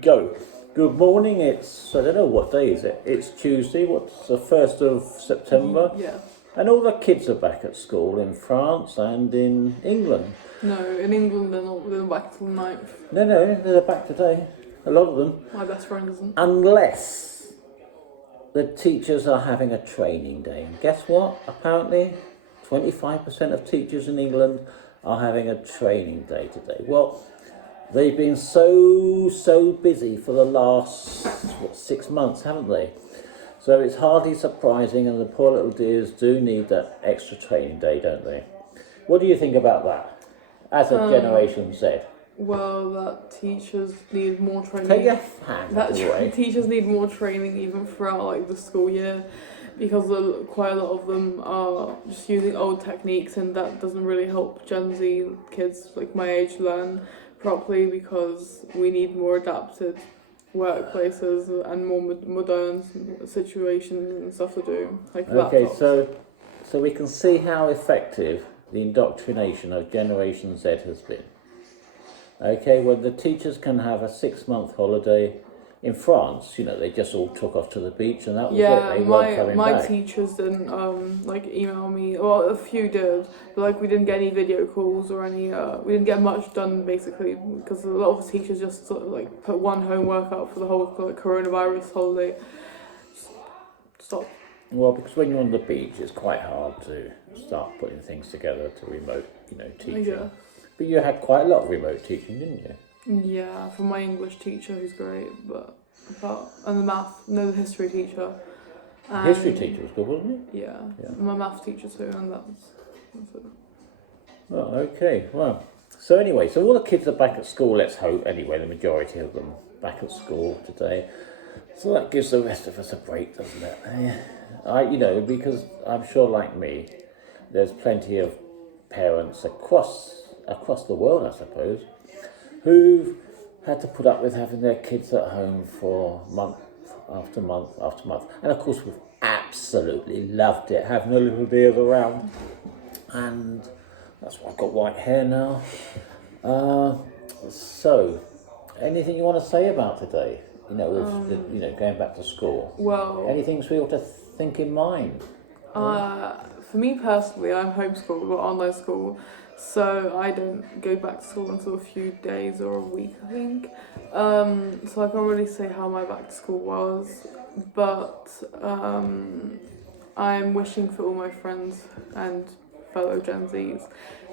Go. Good morning. I don't know what day is it. It's Tuesday. What's the 1st of September? Yeah. And all the kids are back at school in France and in England. No, in England they're not. They're back till the 9th. No, they're back today. A lot of them. My best friend isn't. Unless the teachers are having a training day. And guess what? Apparently 25% of teachers in England are having a training day today. Well, they've been so busy for the last 6 months, haven't they? So it's hardly surprising, and the poor little dears do need that extra training day, don't they? What do you think about that, as a Generation Z? Well, that teachers need more training. Take your hand away. Teachers need more training even throughout like the school year, because quite a lot of them are just using old techniques, and that doesn't really help Gen Z kids like my age learn properly, because we need more adapted workplaces and more modern situations and stuff to do, like Okay, laptops. so we can see how effective the indoctrination of Generation Z has been. Okay, when the teachers can have a 6-month holiday in France, they just all took off to the beach and that was it. They weren't coming my back. teachers didn't like email me. Well, a few did, but like we didn't get any video calls or any. We didn't get much done basically, because a lot of the teachers just sort of like put one homework up for the whole like coronavirus holiday. Stop. Well, because when you're on the beach, it's quite hard to start putting things together to remote, teaching. Yeah. But you had quite a lot of remote teaching, didn't you? Yeah, from my English teacher, who's great, and the history teacher. History teacher was good, wasn't he? Yeah. My math teacher too, and that's it. Oh, okay. Well, so anyway, so all the kids are back at school, let's hope, anyway, the majority of them back at school today. So that gives the rest of us a break, doesn't it? Because I'm sure, like me, there's plenty of parents across the world, I suppose, who've had to put up with having their kids at home for month after month after month. And of course, we've absolutely loved it, having the little dears around. And that's why I've got white hair now. So, anything you want to say about today? Going back to school. Well, Anything we ought to think in mind? for me personally, I'm homeschooled or online school, so I don't go back to school until a few days or a week, I think. So I can't really say how my back to school was, but I'm wishing for all my friends and fellow Gen Zs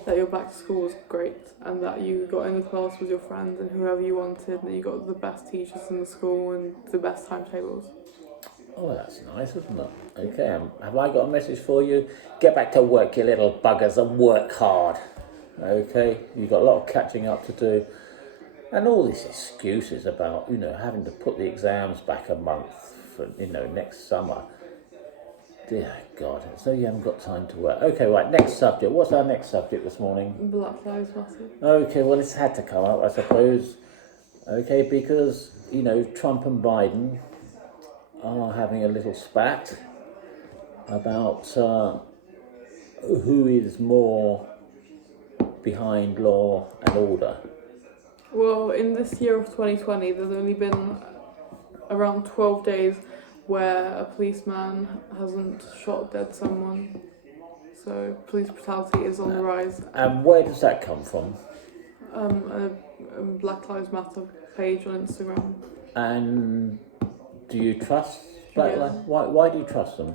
that your back to school was great, and that you got in the class with your friends and whoever you wanted, and you got the best teachers in the school and the best timetables. Oh, that's nice, isn't it? Okay, have I got a message for you? Get back to work, you little buggers, and work hard. Okay, you've got a lot of catching up to do. And all these excuses about, having to put the exams back a month for, next summer. Dear God, so you haven't got time to work. Okay, right, next subject. What's our next subject this morning? Black Lives Matter. Okay, well, it's had to come up, I suppose. Okay, because, Trump and Biden are having a little spat about who is more behind law and order. Well, in this year of 2020, there's only been around 12 days where a policeman hasn't shot dead someone. So police brutality is on the rise. And where does that come from? A Black Lives Matter page on Instagram. And do you trust Black Lives? Why do you trust them?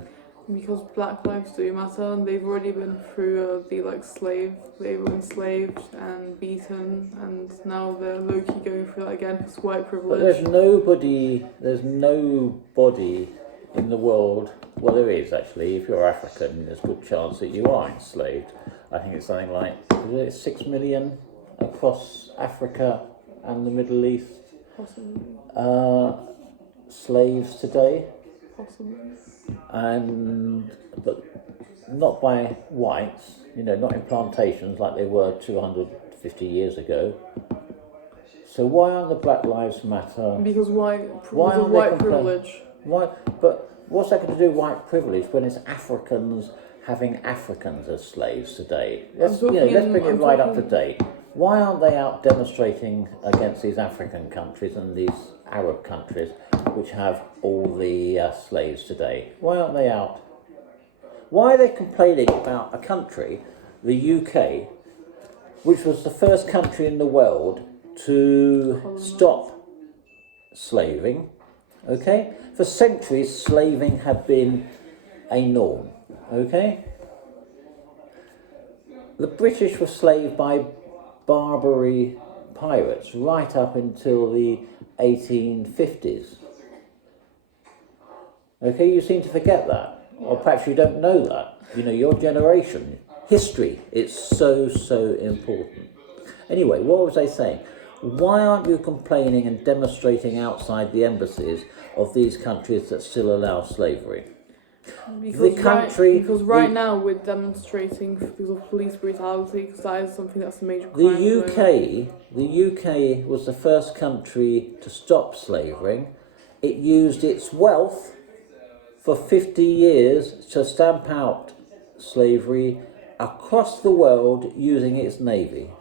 Because Black lives do matter, and they've already been through they were enslaved and beaten, and now they're low-key going through that again because white privilege. But there's nobody in the world, well there is actually, if you're African, there's a good chance that you are enslaved. I think it's something like 6 million across Africa and the Middle East. Possibly. Slaves today. Possibly. But not by whites, not in plantations like they were 250 years ago. So why aren't the Black Lives Matter? Because white aren't they privilege. Why? But what's that going to do with white privilege when it's Africans having Africans as slaves today? Let's bring it right up to date. Why aren't they out demonstrating against these African countries and these Arab countries which have all the slaves today. Why aren't they out? Why are they complaining about a country, the UK, which was the first country in the world to stop slaving? Okay? For centuries, slaving had been a norm. Okay? The British were slaved by Barbary pirates right up until the 1850s. Okay, you seem to forget that, or perhaps you don't know that. You know, your generation, history, it's so important. Anyway, what was I saying? Why aren't you complaining and demonstrating outside the embassies of these countries that still allow slavery? Because right now we're demonstrating because of police brutality, because that is something that's a major crime. The UK was the first country to stop slavering. It used its wealth for 50 years to stamp out slavery across the world using its navy.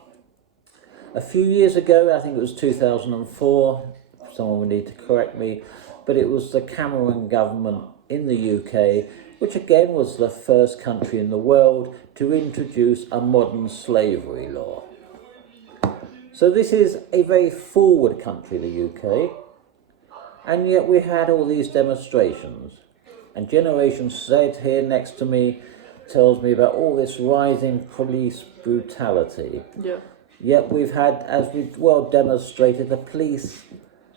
A few years ago, I think it was 2004, someone will need to correct me, but it was the Cameron government in the UK, which again was the first country in the world to introduce a modern slavery law. So this is a very forward country, the UK, and yet we had all these demonstrations. And Generation Z here next to me tells me about all this rising police brutality. Yeah. Yet we've had, as we've well demonstrated, the police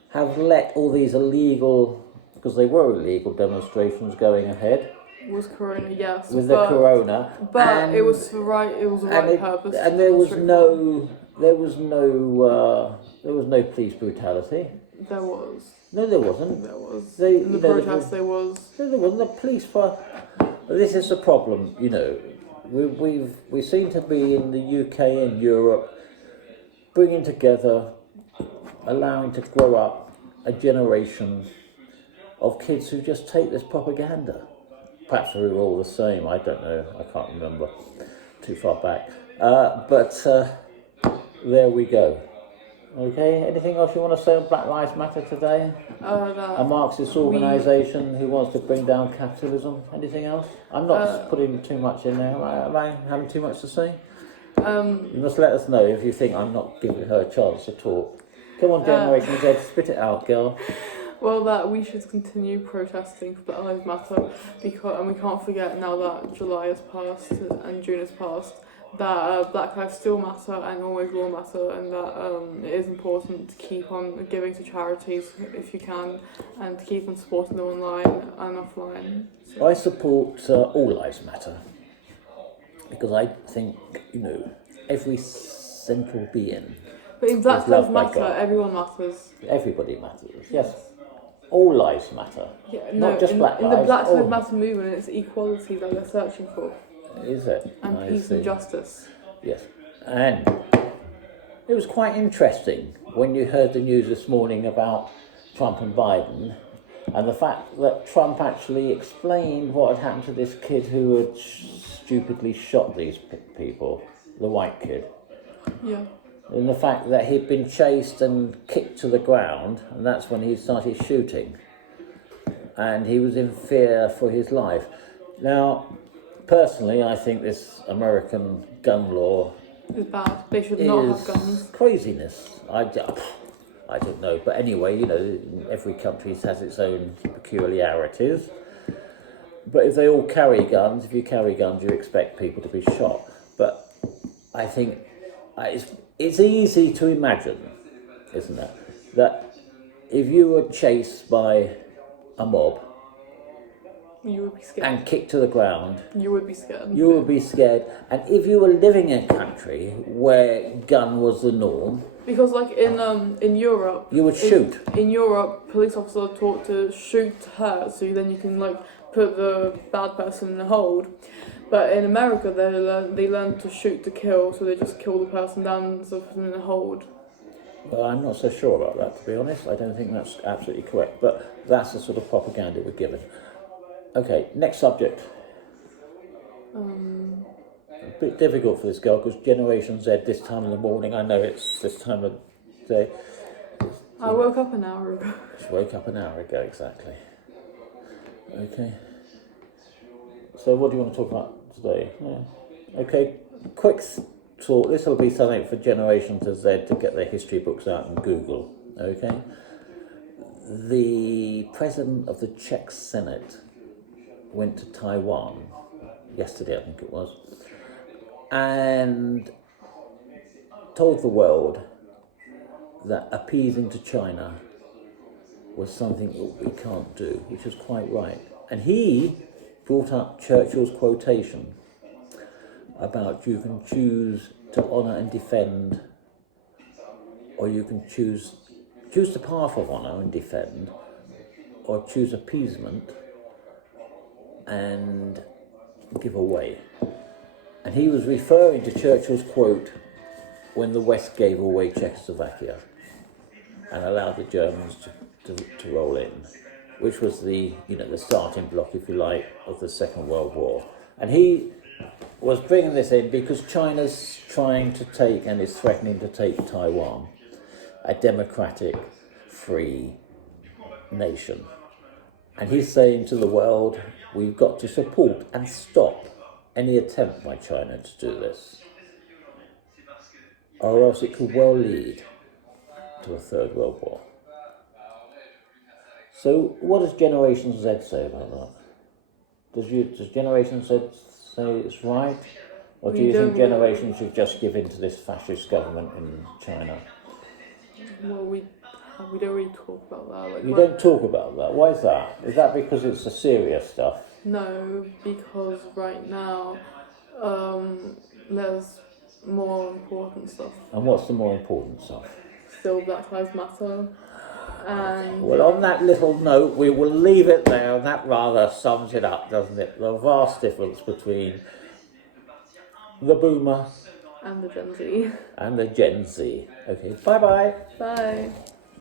have let all these illegal, because they were illegal demonstrations going ahead. Was Corona, yes. With the Corona. But it was the right purpose. And there was no police brutality. There was. No, there wasn't. There was. They, in the protests, there was. No, there wasn't. The police were. This is the problem, you know. We seem to be in the UK and Europe bringing together, allowing to grow up a generation of kids who just take this propaganda. Perhaps we were all the same. I don't know. I can't remember. Too far back. But there we go. Okay, anything else you want to say on Black Lives Matter today? A Marxist organisation who wants to bring down capitalism. Anything else? I'm not putting too much in there. Am I having too much to say? You must let us know if you think I'm not giving her a chance to talk. Come on, Generation Z, spit it out, girl. Well, that we should continue protesting for Black Lives Matter, and we can't forget now that July has passed and June has passed, that Black lives still matter and always will matter, and that it is important to keep on giving to charities if you can, and to keep on supporting them online and offline. I support All Lives Matter, because I think, you know, every single being. But in Black Lives Matter, everyone matters. Everybody matters, yes. All lives matter. Yeah, not just Black lives. In the Black Lives Matter movement, it's equality that they're searching for. Is it? And peace and justice. Yes. And it was quite interesting when you heard the news this morning about Trump and Biden, and the fact that Trump actually explained what had happened to this kid who had stupidly shot these people, the white kid. Yeah. And the fact that he'd been chased and kicked to the ground, and that's when he started shooting. And he was in fear for his life. Now, personally, I think this American gun law is bad. They should not have guns. Craziness. I don't know. But anyway, you know, every country has its own peculiarities. But if they all carry guns, if you carry guns, you expect people to be shot. But I think it's easy to imagine, isn't it, that if you were chased by a mob, you would be scared. And kicked to the ground, you would be scared. You would be scared. And if you were living in a country where gun was the norm, because like in Europe, you would shoot. In Europe, police officers are taught to shoot to hurt, so then you can like put the bad person in a hold. But in America, they learn to shoot to kill, so they just kill the person down and put them in a hold. Well, I'm not so sure about that, to be honest. I don't think that's absolutely correct. But that's the sort of propaganda we're given. Okay, next subject. A bit difficult for this girl because Generation Z this time in the morning, I know it's this time of day, I woke up an hour ago. Just woke up an hour ago, exactly. Okay. So what do you want to talk about today? Yeah. Okay, quick thought. This will be something for Generation to Z to get their history books out and Google. Okay. The president of the Czech Senate went to Taiwan yesterday, I think it was, and told the world that appeasing to China was something that we can't do, which was quite right. And he brought up Churchill's quotation about you can choose to honour and defend, or you can choose the path of honour and defend, or choose appeasement and give away. And he was referring to Churchill's quote when the West gave away Czechoslovakia and allowed the Germans to roll in, which was the starting block, if you like, of the Second World War. And he was bringing this in because China's trying to take and is threatening to take Taiwan, a democratic, free nation. And he's saying to the world, we've got to support and stop any attempt by China to do this, or else it could well lead to a Third World War. So what does Generation Z say about that? Does Generation Z say it's right? Or do you think Generation should just give in to this fascist government in China? Well, we don't really talk about that. Like, You don't talk about that. Why is that? Is that because it's the serious stuff? No, because right now there's more important stuff. And what's the more important stuff? Still Black Lives Matter. And Well, on that little note, we will leave it there, and that rather sums it up, doesn't it? The vast difference between the boomer and the Gen Z. and the Gen Z. Okay, bye-bye. Bye.